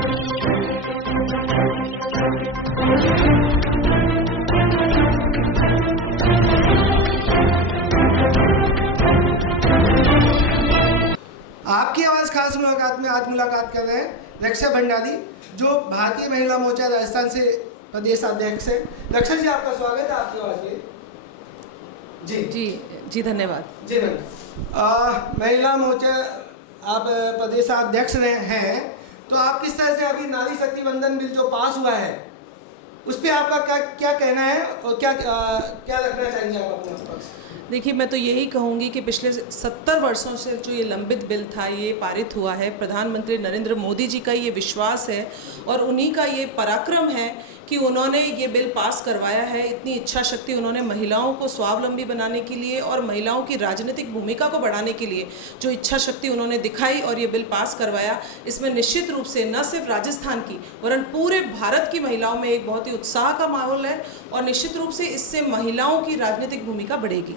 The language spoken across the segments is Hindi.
आपकी आवाज़ खास मुलाकात में आज मुलाकात कर रहे हैं रक्षा भंडारी, जो भारतीय महिला मोर्चा राजस्थान से प्रदेश अध्यक्ष है। रक्षा जी, आपका स्वागत है आपकी आवाज़ में। जी जी जी, धन्यवाद। जी मैम, महिला मोर्चा आप प्रदेश अध्यक्ष हैं, तो आप किस तरह से अभी नारी शक्ति वंदन बिल जो पास हुआ है उस पर आपका क्या कहना है और क्या रखना चाहेंगे आप अपने पास? देखिए, मैं तो यही कहूँगी कि पिछले 70 वर्षों से जो ये लंबित बिल था ये पारित हुआ है। प्रधानमंत्री नरेंद्र मोदी जी का ये विश्वास है और उन्हीं का ये पराक्रम है कि उन्होंने ये बिल पास करवाया है। इतनी इच्छा शक्ति उन्होंने महिलाओं को स्वावलंबी बनाने के लिए और महिलाओं की राजनीतिक भूमिका को बढ़ाने के लिए जो इच्छा शक्ति उन्होंने दिखाई और ये बिल पास करवाया, इसमें निश्चित रूप से न सिर्फ राजस्थान की वरन पूरे भारत की महिलाओं में एक बहुत ही उत्साह का माहौल है और निश्चित रूप से इससे महिलाओं की राजनीतिक भूमिका बढ़ेगी।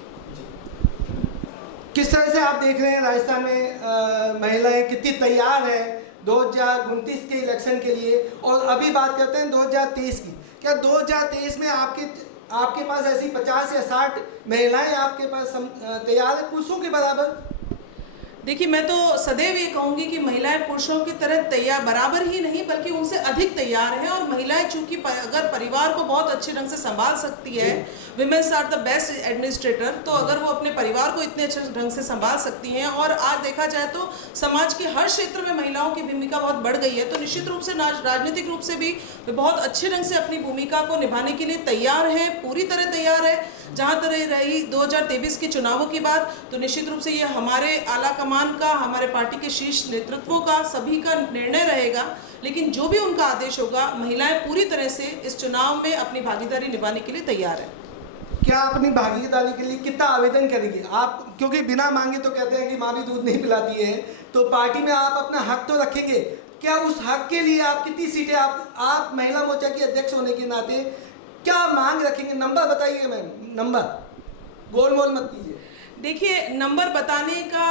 किस तरह से आप देख रहे हैं राजस्थान में महिलाएं कितनी तैयार है 2029 के इलेक्शन के लिए? और अभी बात करते हैं 2023 की। क्या 2023 में आपके पास ऐसी 50 या 60 महिलाएं आपके पास तैयार है पुरुषों के बराबर? देखिए, मैं तो सदैव ये कहूँगी कि महिलाएं पुरुषों की तरह तैयार बराबर ही नहीं बल्कि उनसे अधिक तैयार हैं। और महिलाएं चूंकि अगर परिवार को बहुत अच्छे ढंग से संभाल सकती है, womens are the best administrator, तो अगर वो अपने परिवार को इतने अच्छे ढंग से संभाल सकती हैं और आज देखा जाए तो समाज के हर क्षेत्र में महिलाओं की भूमिका बहुत बढ़ गई है, तो निश्चित रूप से राजनीतिक रूप से भी वे बहुत अच्छे ढंग से अपनी भूमिका को निभाने के लिए तैयार है, पूरी तरह तैयार है। जहाँ तरह रही 2023 के चुनावों की बात, तो निश्चित रूप से ये हमारे आला कमान का, हमारे पार्टी के शीर्ष नेतृत्वों का, सभी का निर्णय रहेगा। लेकिन जो भी उनका आदेश होगा, महिलाएं पूरी तरह से इस चुनाव में अपनी भागीदारी निभाने के लिए तैयार है। क्या आप अपनी भागीदारी के लिए कितना आवेदन करेंगे आप? क्योंकि बिना मांगे तो कहते हैं कि माँ भी दूध नहीं पिलाती है, तो पार्टी में आप अपना हक तो रखेंगे। क्या उस हक के लिए आप कितनी सीटें आप महिला मोर्चा के अध्यक्ष होने के नाते क्या मांग रखेंगे? नंबर बताइए मैम, नंबर गोल मोल मत कीजिए। देखिए, नंबर बताने का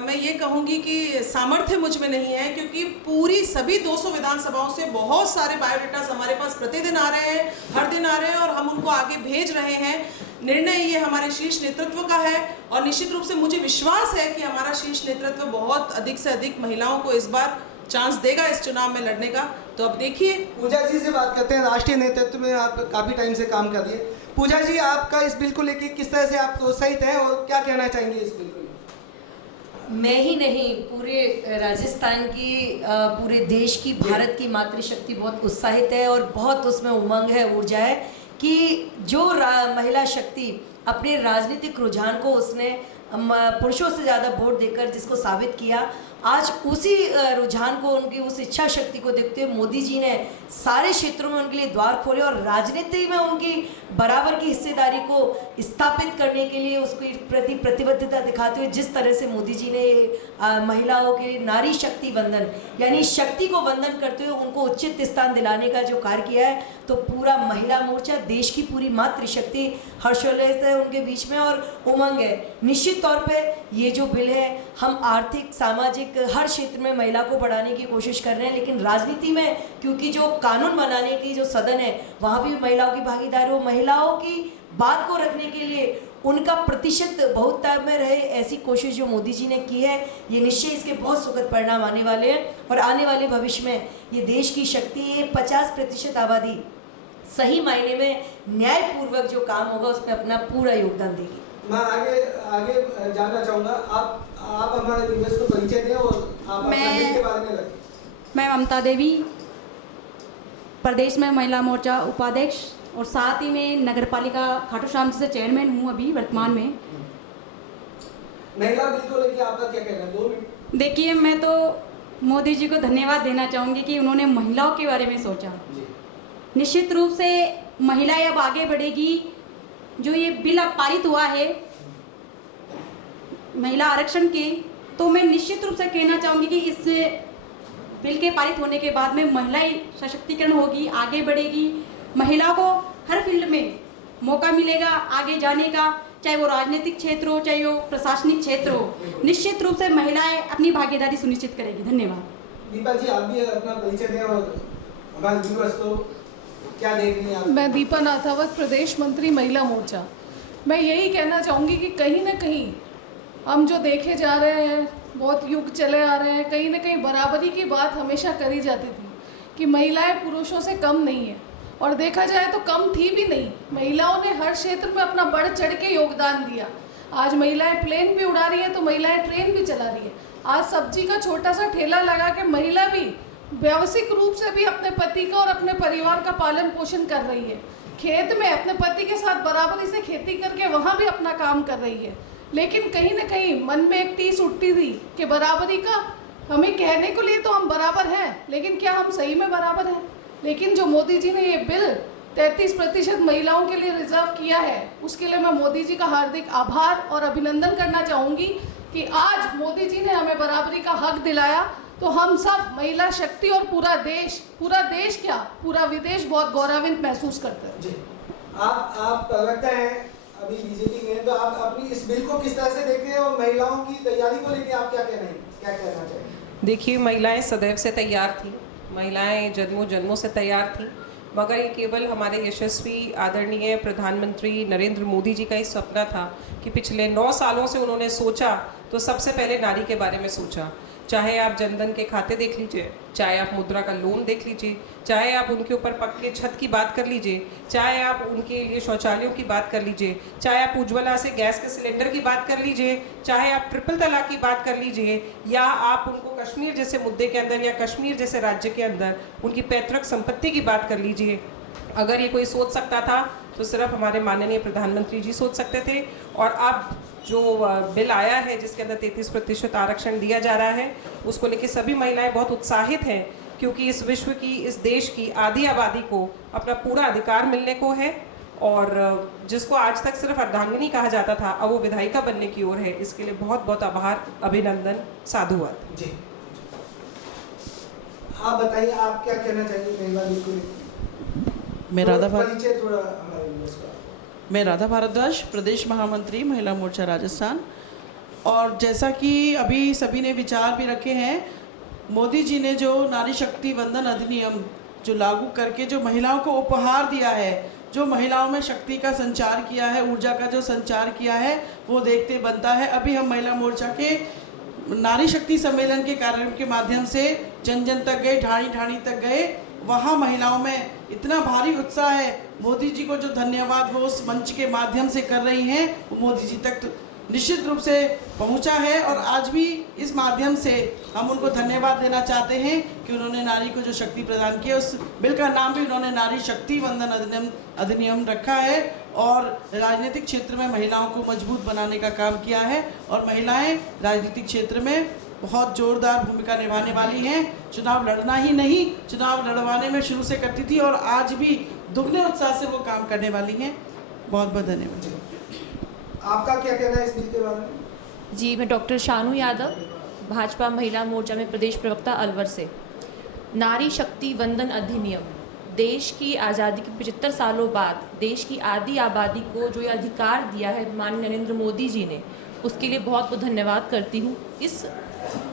मैं ये कहूँगी कि सामर्थ्य मुझ में नहीं है, क्योंकि पूरी सभी 200 विधानसभाओं से बहुत सारे बायोडेटास हमारे पास प्रतिदिन आ रहे हैं, हर दिन आ रहे हैं और हम उनको आगे भेज रहे हैं। निर्णय ये हमारे शीर्ष नेतृत्व का है और निश्चित रूप से मुझे विश्वास है कि हमारा शीर्ष नेतृत्व बहुत अधिक से अधिक महिलाओं को इस बार चांस देगा इस चुनाव में लड़ने का। तो अब देखिए, पूजा जी से बात करते हैं। राष्ट्रीय नेतृत्व में आप काफ़ी टाइम से काम कर रही है। पूजा जी, आपका इस बिल को लेकर किस तरह से आप प्रोत्साहित हैं और क्या कहना चाहेंगे इस बिल को? मैं ही नहीं, पूरे राजस्थान की, पूरे देश की, भारत की मातृशक्ति बहुत उत्साहित है और बहुत उसमें उमंग है, ऊर्जा है कि जो महिला शक्ति अपने राजनीतिक रुझान को उसने पुरुषों से ज़्यादा वोट देकर जिसको साबित किया, आज उसी रुझान को, उनकी उस इच्छा शक्ति को देखते हुए मोदी जी ने सारे क्षेत्रों में उनके लिए द्वार खोले और राजनीति में उनकी बराबर की हिस्सेदारी को स्थापित करने के लिए उसके प्रति प्रतिबद्धता दिखाते हुए जिस तरह से मोदी जी ने महिलाओं के नारी शक्ति वंदन यानी शक्ति को वंदन करते हुए उनको उचित स्थान दिलाने का जो कार्य किया है, तो पूरा महिला मोर्चा, देश की पूरी मातृशक्ति हर्षोल्लास है उनके बीच में और उमंग है। निश्चित तौर पे ये जो बिल है, हम आर्थिक, सामाजिक हर क्षेत्र में महिला को बढ़ाने की कोशिश कर रहे हैं, लेकिन राजनीति में क्योंकि जो कानून बनाने की जो सदन है वहाँ भी महिलाओं की भागीदारी हो, महिलाओं की बात को रखने के लिए उनका प्रतिशत बहुतता में रहे, ऐसी कोशिश जो मोदी जी ने की है, ये निश्चय इसके बहुत सुखद परिणाम आने वाले हैं और आने वाले भविष्य में ये देश की शक्ति, ये 50% आबादी सही मायने में न्यायपूर्वक जो काम होगा उसमें अपना पूरा योगदान देगी। मैं आगे जानना चाहूँगा, आप हमारे व्यूअर्स को परिचय दें और आप अपने बिल के बारे में रखें। मैं ममता देवी, प्रदेश में महिला मोर्चा उपाध्यक्ष और साथ ही में नगर पालिका खाटू श्याम से चेयरमैन हूँ अभी वर्तमान में। महिला बिल को लेकर आपका क्या कहना है? 2 मिनट। देखिए, मैं तो मोदी जी को धन्यवाद देना चाहूँगी कि उन्होंने महिलाओं के बारे में सोचा। निश्चित रूप से महिलाएं अब आगे बढ़ेगी। जो ये बिल अब पारित हुआ है महिला आरक्षण की, तो मैं निश्चित रूप से कहना चाहूँगी कि इस बिल के पारित होने के बाद में महिलाएं सशक्तिकरण होगी, आगे बढ़ेगी, महिलाओं को हर फील्ड में मौका मिलेगा आगे जाने का, चाहे वो राजनीतिक क्षेत्र हो, चाहे वो प्रशासनिक क्षेत्र हो। निश्चित रूप से महिलाएं अपनी भागीदारी सुनिश्चित करेगी। धन्यवाद। दीपा जी आप भी अपना परिचय दें और हमारे व्यूअर्स को क्या देख रही हैं आप? मैं दीपा नाथावत, प्रदेश मंत्री महिला मोर्चा। मैं यही कहना चाहूँगी कि कहीं ना कहीं हम जो देखे जा रहे हैं, बहुत युग चले आ रहे हैं, कहीं ना कहीं बराबरी की बात हमेशा करी जाती थी कि महिलाएं पुरुषों से कम नहीं है, और देखा जाए तो कम थी भी नहीं। महिलाओं ने हर क्षेत्र में अपना बढ़ चढ़ के योगदान दिया। आज महिलाएं प्लेन भी उड़ा रही है तो महिलाएं ट्रेन भी चला रही है। आज सब्जी का छोटा सा ठेला लगा के महिला भी व्यावसायिक रूप से भी अपने पति का और अपने परिवार का पालन पोषण कर रही है। खेत में अपने पति के साथ बराबरी से खेती करके वहाँ भी अपना काम कर रही है। लेकिन कहीं ना कहीं मन में एक टीस उठती थी कि बराबरी का हमें कहने को लिए तो हम बराबर हैं, लेकिन क्या हम सही में बराबर हैं? लेकिन जो मोदी जी ने ये बिल 33% महिलाओं के लिए रिजर्व किया है, उसके लिए मैं मोदी जी का हार्दिक आभार और अभिनंदन करना चाहूँगी कि आज मोदी जी ने हमें बराबरी का हक दिलाया। तो हम सब महिला शक्ति और पूरा देश क्या, पूरा विदेश बहुत गौरवान्वित महसूस करते हैं। जी, आप लगता है अभी बीजेपी में, तो आप अपनी इस बिल को किस तरह से देखते हैं और महिलाओं की तैयारी को लेकर आप क्या कहना चाहिए? देखिए, महिलाएं सदैव से तैयार थी, महिलाएं जन्मों से तैयार थी, मगर ये केवल हमारे यशस्वी आदरणीय प्रधानमंत्री नरेंद्र मोदी जी का ही सपना था कि पिछले 9 सालों से उन्होंने सोचा तो सबसे पहले नारी के बारे में सोचा। चाहे आप जनधन के खाते देख लीजिए, चाहे आप मुद्रा का लोन देख लीजिए, चाहे आप उनके ऊपर पक्के छत की बात कर लीजिए, चाहे आप उनके लिए शौचालयों की बात कर लीजिए, चाहे आप उज्ज्वला से गैस के सिलेंडर की बात कर लीजिए, चाहे आप ट्रिपल तलाक की बात कर लीजिए, या आप उनको कश्मीर जैसे मुद्दे के अंदर या कश्मीर जैसे राज्य के अंदर उनकी पैतृक संपत्ति की बात कर लीजिए। अगर ये कोई सोच सकता था तो सिर्फ हमारे माननीय प्रधानमंत्री जी सोच सकते थे। और अब जो बिल आया है जिसके अंदर 33% आरक्षण दिया जा रहा है, उसको लेकर सभी महिलाएं बहुत उत्साहित हैं, क्योंकि इस विश्व की, इस देश की आधी आबादी को अपना पूरा अधिकार मिलने को है, और जिसको आज तक सिर्फ अर्धांगिनी कहा जाता था अब वो विधायिका बनने की ओर है। इसके लिए बहुत बहुत आभार, अभिनंदन, साधुवाद। जी, आप बताइए आप क्या कहना चाहिए महिला बिल को लेकर? मैं राधा भारद्वाज, प्रदेश महामंत्री महिला मोर्चा राजस्थान। और जैसा कि अभी सभी ने विचार भी रखे हैं, मोदी जी ने जो नारी शक्ति वंदन अधिनियम जो लागू करके जो महिलाओं को उपहार दिया है, जो महिलाओं में शक्ति का संचार किया है, ऊर्जा का जो संचार किया है, वो देखते बनता है। अभी हम महिला मोर्चा के नारी शक्ति सम्मेलन के कार्यक्रम के माध्यम से जन जन तक गए, ढाणी ढाणी तक गए। वहाँ महिलाओं में इतना भारी उत्साह है, मोदी जी को जो धन्यवाद वो उस मंच के माध्यम से कर रही हैं, वो मोदी जी तक निश्चित रूप से पहुंचा है। और आज भी इस माध्यम से हम उनको धन्यवाद देना चाहते हैं कि उन्होंने नारी को जो शक्ति प्रदान की है। उस बिल का नाम भी उन्होंने नारी शक्ति वंदन अधिनियम रखा है, और राजनीतिक क्षेत्र में महिलाओं को मजबूत बनाने का काम किया है। और महिलाएं राजनीतिक क्षेत्र में बहुत जोरदार भूमिका निभाने वाली हैं। चुनाव लड़ना ही नहीं, चुनाव लड़वाने में शुरू से करती थी और आज भी दुगने उत्साह से वो काम करने वाली हैं। बहुत बहुत धन्यवाद। आपका क्या कहना है इस बिल के बारे में? जी, मैं डॉक्टर शानू यादव, भाजपा महिला मोर्चा में प्रदेश प्रवक्ता अलवर से। नारी शक्ति वंदन अधिनियम देश की आज़ादी के 75 सालों बाद देश की आधी आबादी को जो ये अधिकार दिया है माननीय नरेंद्र मोदी जी ने, उसके लिए बहुत बहुत धन्यवाद करती हूँ। इस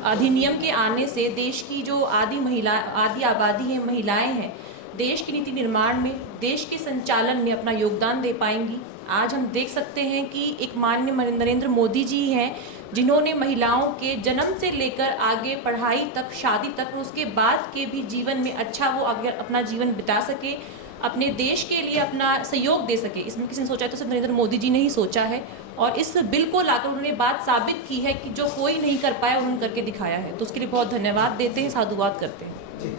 अधिनियम के आने से देश की जो आधी आबादी है, महिलाएं हैं, देश की नीति निर्माण में, देश के संचालन में अपना योगदान दे पाएंगी। आज हम देख सकते हैं कि एक माननीय नरेंद्र मोदी जी हैं जिन्होंने महिलाओं के जन्म से लेकर आगे पढ़ाई तक, शादी तक, उसके बाद के भी जीवन में अच्छा वो आगे अपना जीवन बिता सके, अपने देश के लिए अपना सहयोग दे सके। इसमें किसी ने सोचा है तो सिर्फ नरेंद्र मोदी जी ने ही सोचा है, और इस बिल को लाकर उन्होंने बात साबित की है कि जो कोई नहीं कर पाया उन्होंने करके दिखाया है। तो उसके लिए बहुत धन्यवाद देते हैं, साधुवाद करते हैं।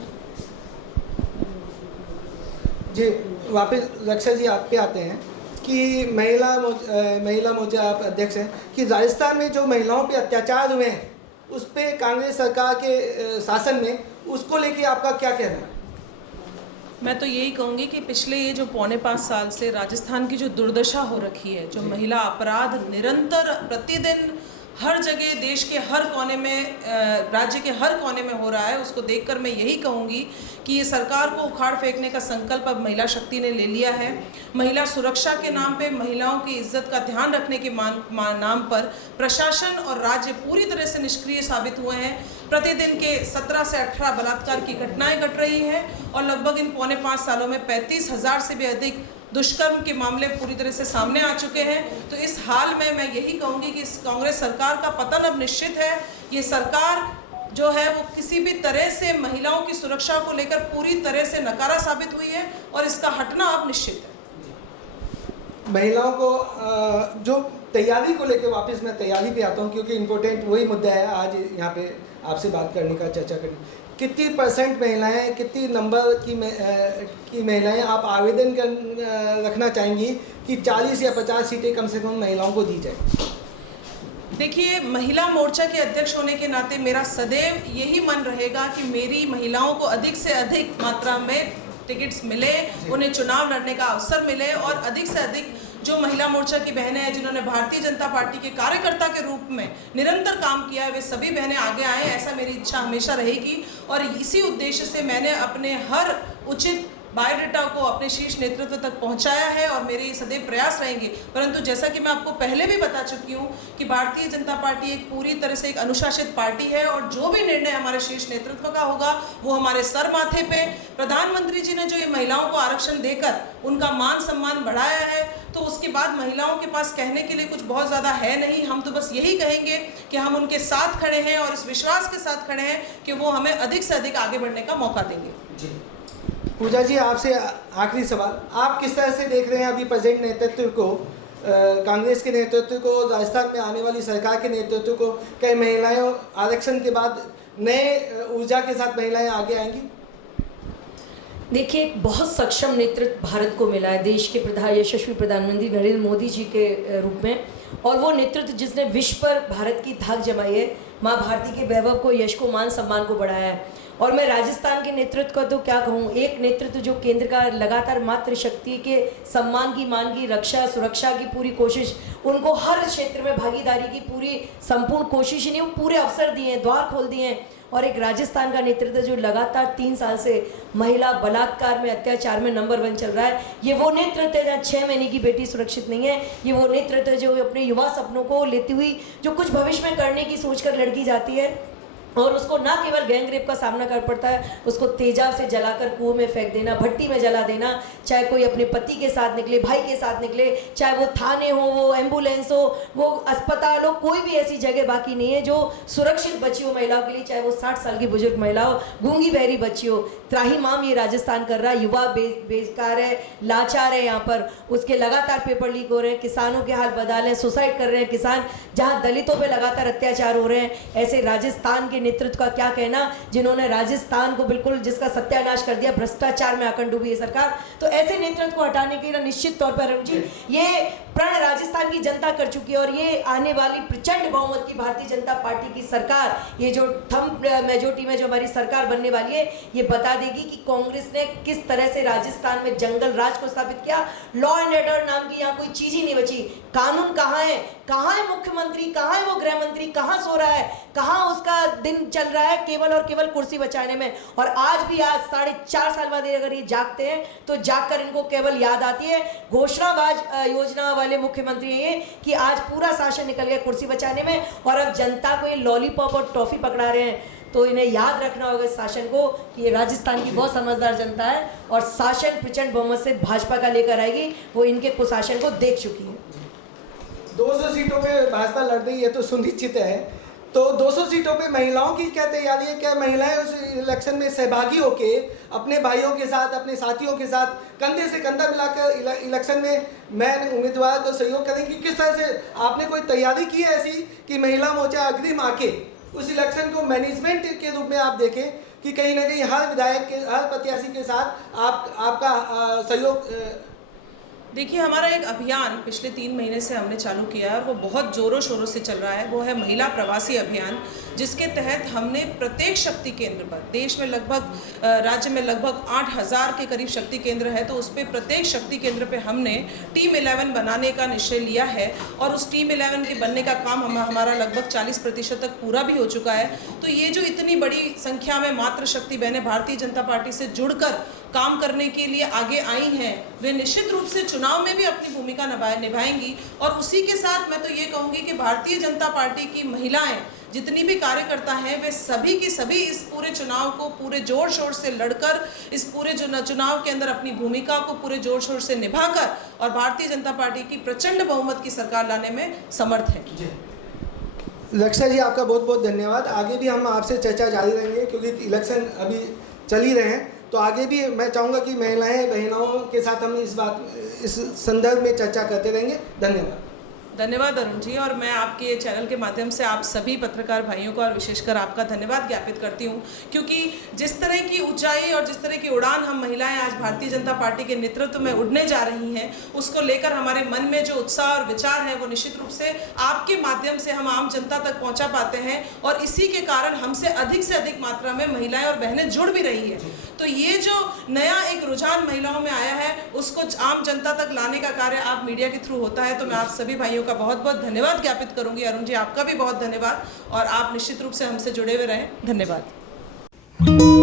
जी, वापस रक्षा जी आप पे आते हैं कि महिला मोर्चा आप अध्यक्ष हैं कि राजस्थान में जो महिलाओं पे अत्याचार हुए हैं उस पे कांग्रेस सरकार के शासन में, उसको लेके आपका क्या कहना है? मैं तो यही कहूँगी कि पिछले ये जो 4.25 साल से राजस्थान की जो दुर्दशा हो रखी है, जो महिला अपराध निरंतर प्रतिदिन हर जगह देश के हर कोने में, राज्य के हर कोने में हो रहा है, उसको देखकर मैं यही कहूँगी कि ये सरकार को उखाड़ फेंकने का संकल्प अब महिला शक्ति ने ले लिया है। महिला सुरक्षा के नाम पे, महिलाओं की इज्जत का ध्यान रखने के नाम पर प्रशासन और राज्य पूरी तरह से निष्क्रिय साबित हुए हैं। प्रतिदिन के 17 से 18 बलात्कार की घटनाएं घट रही हैं और लगभग इन 4.5 सालों में 35,000 से भी अधिक दुष्कर्म के मामले पूरी तरह से सामने आ चुके हैं। तो इस हाल में मैं यही कहूँगी कि इस कांग्रेस सरकार का पतन अब निश्चित है। ये सरकार जो है वो किसी भी तरह से महिलाओं की सुरक्षा को लेकर पूरी तरह से नकारा साबित हुई है और इसका हटना अब निश्चित है। महिलाओं को जो तैयारी को लेकर, वापस मैं तैयारी पे आता हूँ क्योंकि इम्पोर्टेंट वही मुद्दा है आज यहाँ पे आपसे बात करने का, चर्चा करने। कितनी % महिलाएं, कितनी नंबर की महिलाएं आप आवेदन रखना चाहेंगी कि 40 या 50 सीटें कम से कम महिलाओं को दी जाए? देखिए, महिला मोर्चा के अध्यक्ष होने के नाते मेरा सदैव यही मन रहेगा कि मेरी महिलाओं को अधिक से अधिक मात्रा में टिकट्स मिले, उन्हें चुनाव लड़ने का अवसर मिले और अधिक से अधिक जो महिला मोर्चा की बहनें हैं जिन्होंने भारतीय जनता पार्टी के कार्यकर्ता के रूप में निरंतर काम किया है, वे सभी बहनें आगे आएँ, ऐसा मेरी इच्छा हमेशा रहेगी। और इसी उद्देश्य से मैंने अपने हर उचित बायोडाटा को अपने शीर्ष नेतृत्व तक पहुंचाया है और मेरे सदैव प्रयास रहेंगे। परंतु जैसा कि मैं आपको पहले भी बता चुकी हूं कि भारतीय जनता पार्टी एक पूरी तरह से एक अनुशासित पार्टी है और जो भी निर्णय हमारे शीर्ष नेतृत्व का होगा वो हमारे सर माथे पे। प्रधानमंत्री जी ने जो ये महिलाओं को आरक्षण देकर उनका मान सम्मान बढ़ाया है, तो उसके बाद महिलाओं के पास कहने के लिए कुछ बहुत ज़्यादा है नहीं। हम तो बस यही कहेंगे कि हम उनके साथ खड़े हैं और इस विश्वास के साथ खड़े हैं कि वो हमें अधिक से अधिक आगे बढ़ने का मौका देंगे। पूजा जी, आपसे आखिरी सवाल, आप किस तरह से देख रहे हैं अभी प्रेजेंट नेतृत्व को, कांग्रेस के नेतृत्व को, राजस्थान में आने वाली सरकार के नेतृत्व को? क्या महिलाएं आरक्षण के बाद नए ऊर्जा के साथ महिलाएं आगे आएंगी? देखिए, एक बहुत सक्षम नेतृत्व भारत को मिला है देश के यशस्वी प्रधानमंत्री नरेंद्र मोदी जी के रूप में, और वो नेतृत्व जिसने विश्व पर भारत की धाक जमाई है, माँ भारती के वैभव को, यश को, मान सम्मान को बढ़ाया है। और मैं राजस्थान के नेतृत्व का तो क्या कहूँ, एक नेतृत्व जो केंद्र का लगातार मातृशक्ति के सम्मान की, मान की, रक्षा सुरक्षा की पूरी कोशिश, उनको हर क्षेत्र में भागीदारी की पूरी संपूर्ण कोशिश ही नहीं, वो पूरे अवसर दिए हैं, द्वार खोल दिए हैं। और एक राजस्थान का नेतृत्व जो लगातार 3 साल से महिला बलात्कार में, अत्याचार में नंबर 1 चल रहा है। ये वो नेतृत्व है जहाँ 6 महीने की बेटी सुरक्षित नहीं है। ये वो नेतृत्व है जो अपने युवा सपनों को लेती हुई जो कुछ भविष्य में करने की सोचकर लड़की जाती है और उसको ना केवल गैंग रेप का सामना कर पड़ता है, उसको तेजाब से जलाकर कुएं में फेंक देना, भट्टी में जला देना, चाहे कोई अपने पति के साथ निकले, भाई के साथ निकले, चाहे वो थाने हो, वो एम्बुलेंस हो, वो अस्पताल हो, कोई भी ऐसी जगह बाकी नहीं है जो सुरक्षित बची हो महिलाओं के लिए, चाहे वो 60 साल की बुजुर्ग महिला हो, गूंगी बहरी बच्ची हो। त्राहिमाम ये राजस्थान कर रहा है। युवा बेकार है, लाचार है यहाँ पर, उसके लगातार पेपर लीक हो रहे हैं, किसानों के हाल बदहाल हैं, सुसाइड कर रहे हैं किसान, जहाँ दलितों पे लगातार अत्याचार हो रहे हैं। ऐसे राजस्थान के नेतृत्व का क्या कहना, जिन्होंने राजस्थान को बिल्कुल, जिसका सत्यानाश कर दिया, भ्रष्टाचार में आकर डूबी है सरकार। तो ऐसे नेतृत्व को हटाने के लिए निश्चित तौर पर अरुण जी, ये प्रण राजस्थान की जनता कर चुकी है और ये आने वाली प्रचंड बहुमत की भारतीय जनता पार्टी की सरकार, ये जो थंब मेजोरिटी में जो हमारी सरकार बनने वाली है, ये बता देगी कि कांग्रेस ने किस तरह से राजस्थान में जंगल राज को स्थापित किया। लॉ एंड ऑर्डर नाम की यहाँ कोई चीज ही नहीं बची। कानून कहाँ है, कहाँ है मुख्यमंत्री, कहाँ है वो गृह मंत्री, कहाँ सो रहा है, कहाँ उसका दिन चल रहा है केवल और केवल कुर्सी बचाने में। और आज भी, आज 4.5 साल बाद अगर ये जागते हैं तो जागकर इनको केवल याद आती है घोषणाबाज योजना वाले मुख्यमंत्री ये कि आज पूरा शासन निकल गया कुर्सी बचाने में और अब जनता को ये लॉलीपॉप और टॉफी पकड़ा रहे हैं। तो इन्हें याद रखना होगा इस शासन को कि ये राजस्थान की बहुत समझदार जनता है और शासन प्रचंड बहुमत से भाजपा का लेकर आएगी। वो इनके कुशासन को देख चुकी है। 200 सीटों पे भाजपा लड़ रही है तो सुनिश्चित है, तो 200 सीटों पे महिलाओं की क्या तैयारी है? क्या महिलाएं उस इलेक्शन में सहभागी होके अपने भाइयों के साथ, अपने साथियों के साथ कंधे से कंधा मिलाकर इलेक्शन में मैं उम्मीदवार को सहयोग करेंगी? किस तरह से आपने कोई तैयारी की है ऐसी कि महिला मोर्चा अग्रिम आके उस इलेक्शन को मैनेजमेंट के रूप में आप देखें कि कहीं ना कहीं हर विधायक के, हर प्रत्याशी के साथ आपका सहयोग देखिए, हमारा एक अभियान पिछले 3 महीने से हमने चालू किया है और वो बहुत ज़ोरों शोरों से चल रहा है। वो है महिला प्रवासी अभियान, जिसके तहत हमने प्रत्येक शक्ति केंद्र पर, देश में लगभग राज्य में लगभग 8000 के करीब शक्ति केंद्र है, तो उस पर प्रत्येक शक्ति केंद्र पे हमने टीम 11 बनाने का निश्चय लिया है और उस टीम 11 के बनने का काम हमारा लगभग 40% तक पूरा भी हो चुका है। तो ये जो इतनी बड़ी संख्या में मातृशक्ति बहनें भारतीय जनता पार्टी से जुड़कर काम करने के लिए आगे आई हैं, वे निश्चित रूप से चुनाव में भी अपनी भूमिका निभाएंगी। और उसी के साथ मैं तो ये कहूँगी कि भारतीय जनता पार्टी की महिलाएं जितनी भी कार्यकर्ता हैं, वे सभी की सभी इस पूरे चुनाव को पूरे जोर शोर से लड़कर, इस पूरे चुनाव के अंदर अपनी भूमिका को पूरे जोर शोर से निभाकर और भारतीय जनता पार्टी की प्रचंड बहुमत की सरकार लाने में समर्थ है। लक्षा जी, आपका बहुत बहुत धन्यवाद। आगे भी हम आपसे चर्चा जारी रहेंगे क्योंकि इलेक्शन अभी चल ही रहे हैं, तो आगे भी मैं चाहूँगा कि महिलाएं बहनों के साथ हम इस संदर्भ में चर्चा करते रहेंगे। धन्यवाद। धन्यवाद अरुण जी, और मैं आपके चैनल के माध्यम से आप सभी पत्रकार भाइयों का और विशेषकर आपका धन्यवाद ज्ञापित करती हूं, क्योंकि जिस तरह की ऊंचाई और जिस तरह की उड़ान हम महिलाएं आज भारतीय जनता पार्टी के नेतृत्व में उड़ने जा रही हैं, उसको लेकर हमारे मन में जो उत्साह और विचार है वो निश्चित रूप से आपके माध्यम से हम आम जनता तक पहुँचा पाते हैं और इसी के कारण हमसे अधिक मात्रा में महिलाएं और बहनें जुड़ भी रही है। तो ये जो नया एक रुझान महिलाओं में आया है, उसको आम जनता तक लाने का कार्य आप मीडिया के थ्रू होता है, तो मैं आप सभी भाइयों का बहुत बहुत धन्यवाद ज्ञापित करूंगी। अरुण जी, आपका भी बहुत धन्यवाद और आप निश्चित रूप से हमसे जुड़े हुए रहें। धन्यवाद।